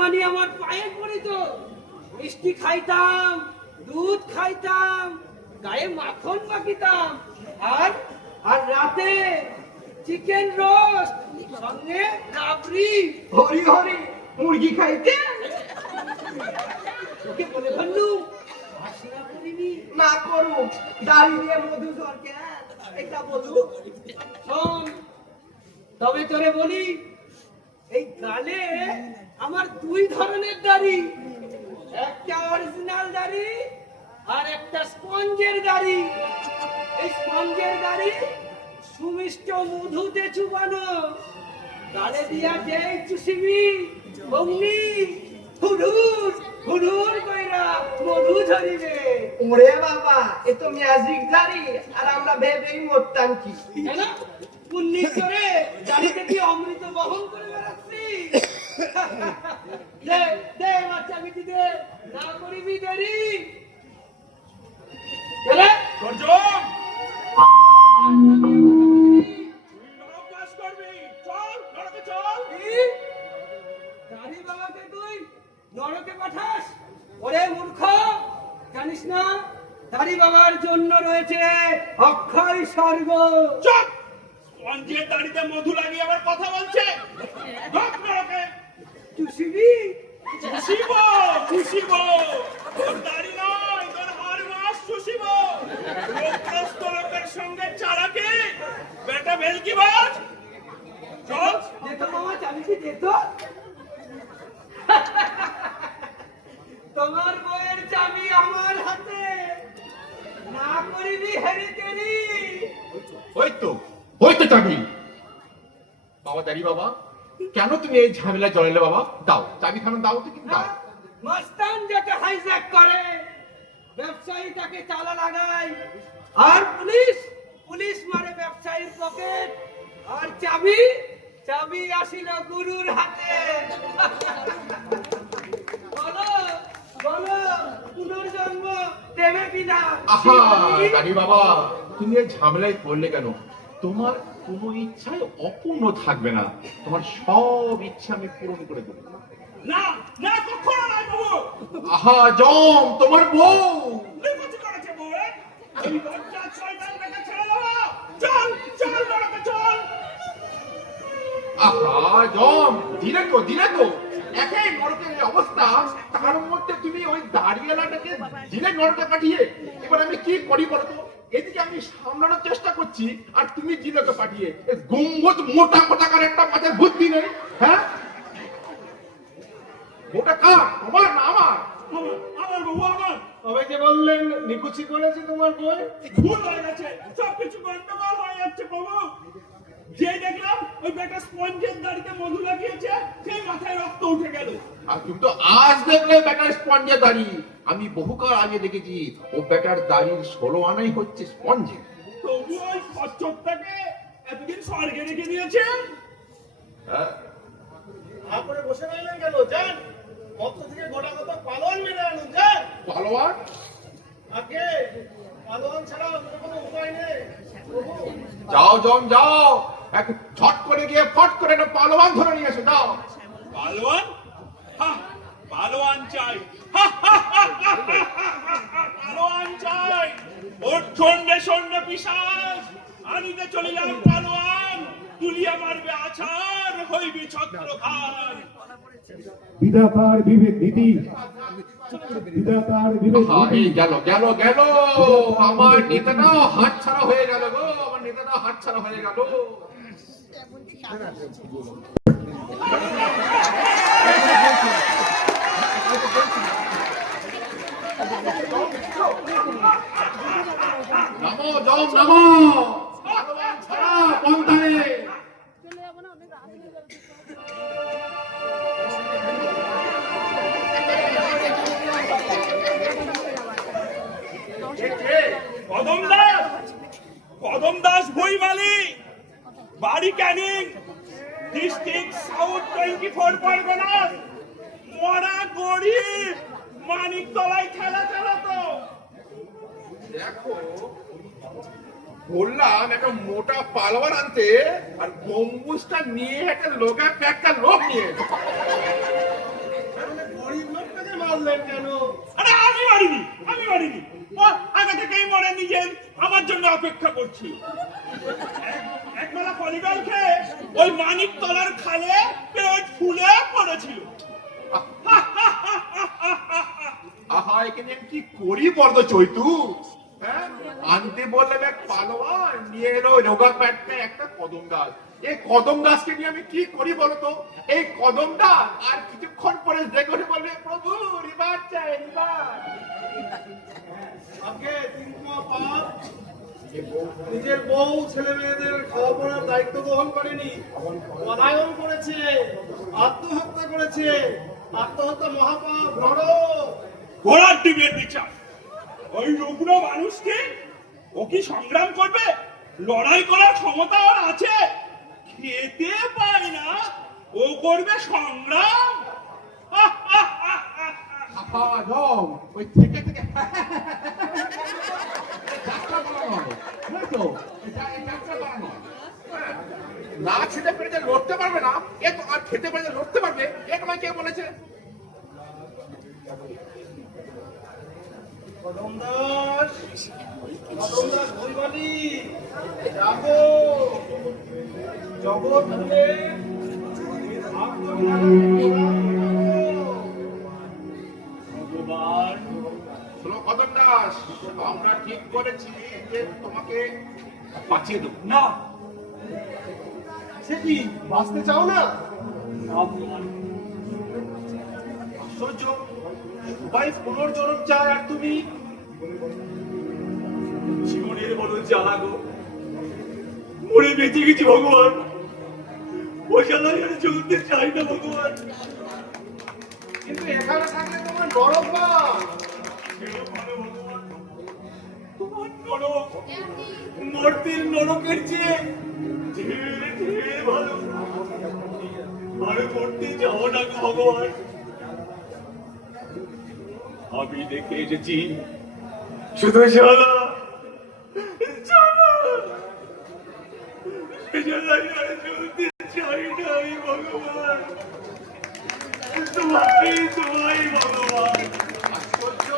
মানে আমার পায়ে পড়িত, মিষ্টি খাইতাম, দুধ খাইতাম, গায়ে মাখন মাখিতাম, আর আর রাতে চিকেন রোস্ট সঙ্গে কাবরি। হরি হরি মুরগি খাইতে ওকে বলে ফেললুম হাসিনা করিনি। না করুন দাড়ি দিয়ে মধু সরকে এটা বলুন। শোন, তবে তোরে বলি, এই গালে আমার দুই ধরনের দাড়ি, একটা অরিজিনাল দাড়ি আর একটা স্পঞ্জের দাড়ি। এই স্পঞ্জের দাড়ি সুমিষ্ট মধুতে চুবানো, গালে দিয়া যেই চুষিবি অমনি হুডুর হুডুর কইরা মধু ঝরিবে। ওরে বাবা এ তো ম্যাজিক দাড়ি, আর আমরা ভেবেই মরতাম কি। কেন পুণ্যি করে দাড়িতে কি অমৃত বহন করে বেড়াচ্ছি? দে দে আমার চাবিটি দে, না করিবি দেরি। চলে গর্জন নরকাস করবি, চল নরকে চল। কি? দাড়ি বাবাকে তুই নরকে পাঠাস? ওরে মূর্খ, জানিস না দাড়ি বাবার জন্য রয়েছে অক্ষয় স্বর্গ। চুপ! স্পঞ্জের দাড়িতে মধু লাগিয়ে আবার কথা বলছে। ঢোক নরকে। চুষিবি? চুষিব চুষিব, তোর দাড়ি নয়, তোর হাড় মাস চুষিব। রোগগ্রস্ত লোকের সঙ্গে চালাকি, বেটা ভেলকিবাজ। চল। দেখো মামা চাবিটি দেখো। তোমার বইয়ের চাবি আমার হাতে, না করিবি হেরি তেরি। ওই তো চাবি। বাবা দাঁড়ি বাবা, কেন তুমি এই ঝামেলা জড়ালে বাবা? দাও চাবি খানো, দাও তো, কিন্তু দাও। মস্তান যাকে হাইজ্যাক করে, ব্যবসায়ী তাকে চালা লাগায়, আর পুলিশ পুলিশ মারে ব্যবসায়ীর পকেট। আর চাবি চাবি আসিল গুরুর হাতে। বলো বলো পুনর্জন্ম দেবে কিনা? আহা দাঁড়ি বাবা, তুমি এই ঝামেলায় পড়লে কেন? তোমার কোনো ইচ্ছাই অপূর্ণ থাকবে না, তোমার সব ইচ্ছা আমি পূরণ করে দেবো। না না, কখনো নয় বাবু। আহা জম, তোমার বউ। নিকুচি করেছে বউ। এই বজ্জাত শয়তানটাকে ছেড়ে দাও। চল চল নরকে চল। আহা জম, দিলে তো একই নরকের এই অবস্থা, তার মধ্যে তুমি ওই দাঁড়িয়ালাটাকে দিলে নরকে পাঠিয়ে, এবার আমি কি করি বলতো? এদিকে আমি সামলানোর চেষ্টা করছি, আর তুমি জিলোকে পাঠিয়ে। গম্বুজ মোটা মোটাকার একটা মাথায় বুদ্ধি নেই, হ্যাঁ? ওটা কার, তোমার না আমার? আমার বাবু আমার। তবে যে বললেন নিকুচি করেছে তোমার বই। ভুল হয়ে গেছে, সবকিছু গন্ডগোল হয়ে যাচ্ছে বাবু। যে দেখলাম ওই বেটা স্পঞ্জের দাড়িতে মধু লাগিয়েছে, সেই মাথায় রক্ত উঠে গেল। আর তুমি তো আজ দেখলে বেটার স্পঞ্জে দাড়ি, আমি বহুকাল আগে দেখেছি ও বেটার দাড়ির 16 আনাই হচ্ছে স্পঞ্জে। তবু ওই কচ্ছপটাকে এতদিন স্বর্গে রেখে দিয়েছেন। হ্যাঁ, তারপরে বসে রইলেন কেন? যান মত্ত থেকে গোটা কথা পালোয়ান মেরে আনুন। যান পালোয়ান। আগে পালোয়ান ছাড়া অন্য কোনো উপায় নেই। যাও জম যাও, এক ছট করে গিয়ে ফট করে একটা পালোয়ান ধরে নিয়ে এসে দাও। পালোয়ান? পালোয়ান চাই, পালোয়ান চাই। ওর সন্ধ্যে সন্ধ্যে পিশাচ আনিতে চলিলাম পালোয়ান, তুলিয়া মারবে আছাড়, হইবি ছত্রখান। বিধাতার বিবেক নীতি, বিধাতার বিবেক আহা, নীতি। এই গেল গেল গেল, আমার নেতাটাও হাত ছাড়া হয়ে গেল গো, আমার নেতাটাও হাত ছাড়া হয়ে গেল। নামো জম নামো, পালোয়ান ছাড়া পন্থা নেই। কদম দাস বইমালি, বাড়ি ক্যানিং, ডিস্ট্রিক্ট সাউথ 24 পরগনাস। মরা গরিব, মানিকতলায় খেলা চালাতো। দেখো বললাম একটা মোটা পালোয়ান আনতে, আর গম্বুজটা নিয়ে একটা লোক নিয়ে মারলেন কেন? আরে আমি মারিনি। ও আগে থেকেই মরে নিজের আমার জন্য অপেক্ষা করছিল। একবেলা পলিডল খেয়ে ওই মানিক তলার খালে পেট ফুলে পড়েছিল। আহা, এখানে আমি কি করি বর্দ চৈতু? হ্যাঁ, আনতে বললাম এক পালোয়ান, নিয়ে এলো রোগা প্যাটকে একটা কদম গাছ। এই কদম গাছকে নিয়ে আমি কি করি বলতো? এই কদম গাছ আর কিছুক্ষণ পরে যে করে বলবে, প্রভু রিবার চাই, রিবার। আগে তিনকুয়া পাপ নিজের বউ ছেলে মেয়েদের খাওয়া পড়ার দায়িত্ব গ্রহণ করেনি, পলায়ন করেছে, আত্মহত্যা করেছে। আত্মহত্যা মহাপাপ, নরক। ঘোড়ার ডিমের বিচার। ওই রুগ্ন মানুষকে ও কি সংগ্রাম করবে? লড়াই করার ক্ষমতা ওর আছে? খেতে পায় না, ও করবে সংগ্রাম? আহা, রং, ওই থেকে যাত্রা বানানো হয়, বুঝেছো? এই যাত্রা বানানো হয়। হ্যাঁ, না খেতে পেরে যে লড়তে পারবে না, এ তো আর খেতে পেরে যে লড়তে পারবে, এ তোমায় কে বলেছে? কদমদাস, কদমদাস ভৈবালী, জাগো। জগৎ জুড়ে ভগবান। শোনো কদম দাস, আমরা ঠিক করেছি যে তোমাকে বাঁচিয়ে দেবো। না, সে কি বাঁচতে চাও না? আশ্চর্য, সবাই পুনর্জন্ম চায় আর তুমি? জীবনের বড় জ্বালা গো, মরে বেঁচে গেছি ভগবান। ও জ্বালায় আর চলতে চাই না ভগবান। কিন্তু এখানে থাকলে তোমার নরক বাস। সেও ভালো ভগবান, তোমার নরক মর্তির নরকের চেয়ে ঢের ঢের ভালো। আর মরতে যাও না গো ভগবান। আমি দেখে এসেছি শুধু জ্বালা জ্বালা, সে জ্বালায় আর চলতে চাই না আমি ভগবান। তোমায় ভগবান। আশ্চর্য,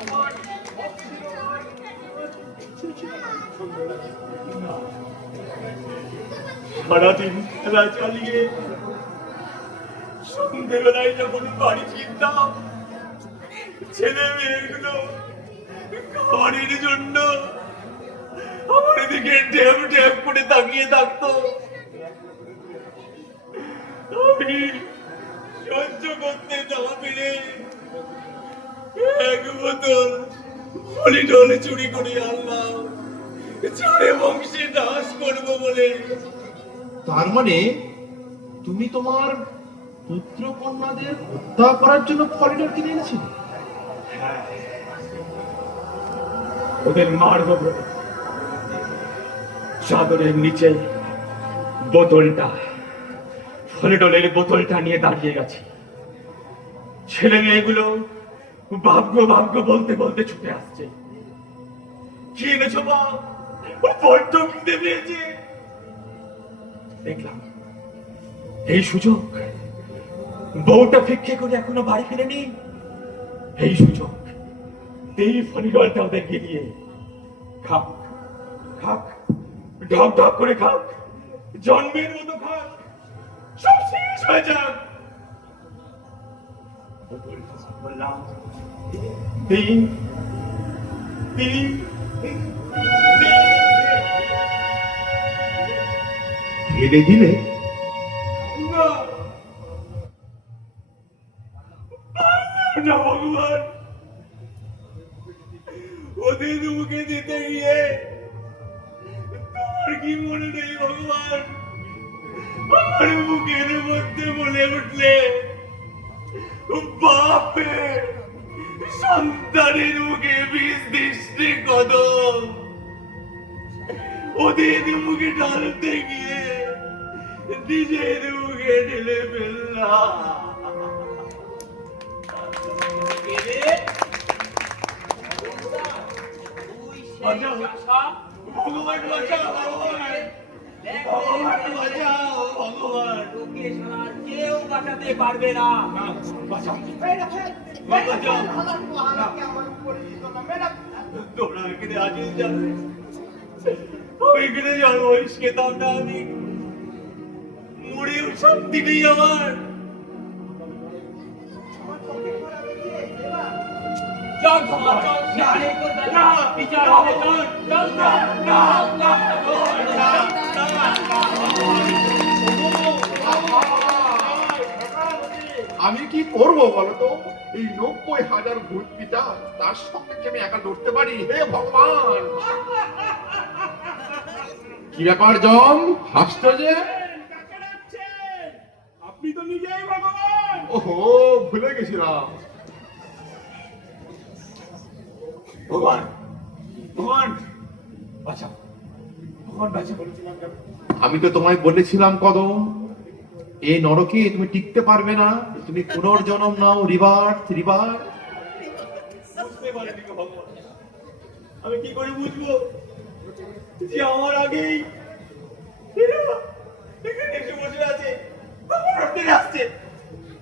আমার সারাদিন খেলা চালিয়ে সন্ধ্যেবেলায় যখন বাড়ি ফিরতাম, ছেলে মেয়েগুলো খাবারের জন্য আমার দিকে ড্যাব ড্যাব করে তাকিয়ে থাকতো। আমি সহ্য করতে না পেরে এক বোতল পলিডল চুরি করে আনলাম, চড়ে বংশে নাশ করবো বলে। তার মানে তুমি তোমার পুত্র কন্যাদের হত্যা করার জন্য করিডোর কিনে এনেছিলে? ওদের মারব বলে চাদরের নিচে বোতলটা, ফলিডলের বোতলটা নিয়ে দাঁড়িয়ে গেছি। ছেলে মেয়েগুলো ভাগ্য ভাগ্য বলতে বলতে ছুটে আসছে। কি এনেছো মা? বড্ড খিদে পেয়েছে। দেখলাম এই সুযোগ, বউটা ভিক্ষে করে এখনো বাড়ি ফিরেনি। এই সুযোগ, এই ফলিডলটা ওদেরকে দিয়ে খাক খাক, ঢক ঢক করে খাক, জন্মের মতো খাক, সব শেষ হয়ে যাক। বললাম দিন দিন ঢেলে দিলে? না না ভগবান, ওদের মুখে দিতে গিয়ে তোমার কি মনে নেই ভগবান? আমার মুখের মধ্যে বলে উঠলে বাপের সন্তানের মুখে বিষ দৃষ্টি কদম, ওদের মুখে ঢালতে গিয়ে নিজের মুখে ঢেলে ফেললাম। ভগবান বাঁচাও, ভগবান বাঁচাও। ভগবান তোকে শালা আর কেউ বাঁচাতে পারবে না। না, বাঁচাও। মেরে ফেল, মেরে ফেল, হালার মহারাজকে আমার পরিচিত না, মেরে ফেল। তোমরা এখানে আছিস জানো? আমি এখানে জানো খেতাম না আমি। মরেও শান্তি নেই আমার। চল বাবা, চল, শালে তোর বেলা বিচার হবে, চল, চল, না, না, না, আমি কি করবো বলতো? এই 90,000 ভূত পিতা, তার সঙ্গে কি আমি একা লড়তে পারি? হে ভগবান! কি ব্যাপার জম, হাসছো যে? আপনি তো নিজেই ভগবান। ওহো, ভুলে গেছিলাম। ভগবান, ভগবান, বাঁচাও, ভগবান বাঁচাও। আমি তো তোমায় বলেছিলাম কদম, এই নরকে তুমি টিকতে পারবে না, তুমি পুনর্জন্ম নাও, রিভার্স রিভার্স। বুঝতে পারিনি গো ভগবান। আমি কি করে বুঝবো যে আমার আগেই এরা এখানে এসে বসে আছে, আমার ফিরে আসছে।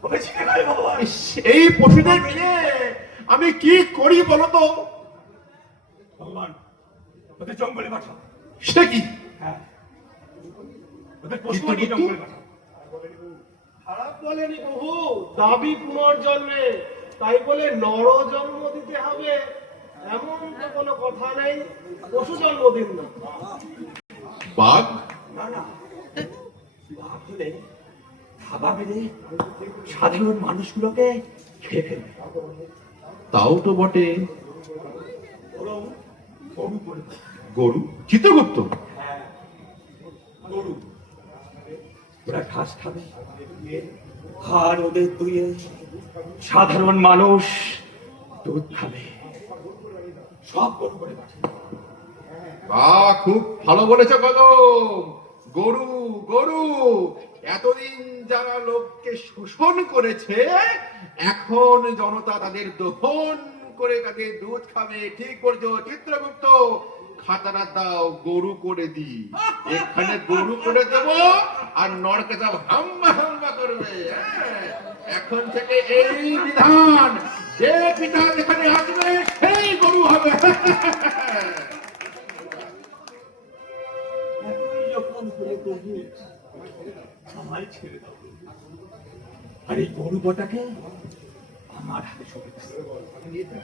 ওকে চিনে নাই ভগবান। এই পশুদের নিয়ে আমি কি করি বলো তো? ভগবান, ওদের জঙ্গলে পাঠাও। সে কি? হ্যাঁ, ওদের পশু বানিয়ে জঙ্গলে পাঠাও। খারাপ বলেনি প্রভু, দাবি পুনর্জন্মে, তাই বলে নর জন্ম দিতে হবে এমন তো কোনো কথা নেই। পশু জন্ম দিন না। বাঘ? না না, বাঘ হলে থাবা মেরে সাধারণ মানুষগুলোকে খেয়ে ফেলবে। তাও তো বটে। বরং গরু করে দাও। গরু? চিত্রগুপ্ত? হ্যাঁ, গরু। ওরা ঘাস খাবে আর ওদের দুয়ে সাধারণ মানুষ দুধ খাবে। সব গরু করে পাঠাবে। খুব ভালো বলেছ কদম। গরু গরু, এতদিন যারা লোককে শোষণ করেছে, এখন জনতা তাদের দোহন করে তাদের দুধ খাবে। ঠিক বলছো চিত্রগুপ্ত, খাতাটা দাও, গরু করে দি। এখানে গরু করে দেব আর নরকে সব হাম্বা হাম্বা করবে। হ্যাঁ, এখন থেকে এই বিধান, যে পিতা যেখানে আসবে সেই গরু হবে। এতই যখন হয়ে প্রভু, আমায় ছেড়ে দাও। আর এই গরু কটাকে আমার হাতে সঁপে দাও।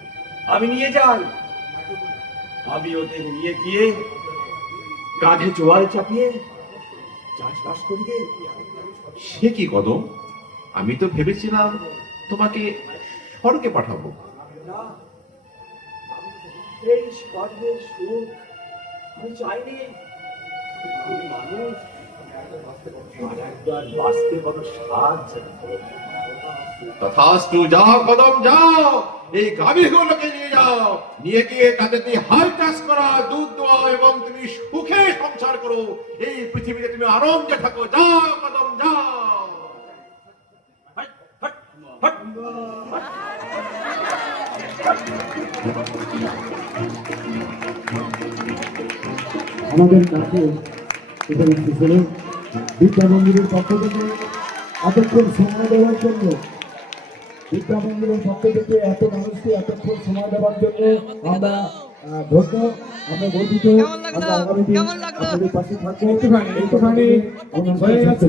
আমি নিয়ে যাই। আমি ওদের নিয়ে গিয়ে কাঁধে জোয়াল চাপিয়ে চাষবাস করিয়ে। সে কি কদম, আমি তো ভেবেছিলাম তোমাকে স্বর্গে পাঠাবো। না, এই স্বর্গের সুখ আমি চাইনি। আমি মানুষ, আর একবার বাঁচতে বড় সাহায্য। তথাস্তু, যাও কদম যাও, এই গাভীগুলোকে নিয়ে যাও, নিয়ে গিয়ে তাদের দিয়ে হাল চাষ করা, দুধ দোয়া এবং তুমি সুখে সংসার করো। এই পৃথিবীতে তুমি আরামে থাকো। যাও কদম যাও। Hot, hot, hot, hot. আমাদের কাছে এখানে ছিল বিদ্যা মন্দিরের পক্ষ থেকে এতক্ষণ সময় দেওয়ার জন্য, বিদ্যা মন্দিরের পক্ষ থেকে এত মানুষকে এতক্ষণ সময় দেওয়ার জন্য আমরা ধন্য, আমরা গর্বিত। আমরা আগামী দিন আপনাদের পাশে থাকবো। এইটুখানি আমরা হয়ে যাচ্ছে।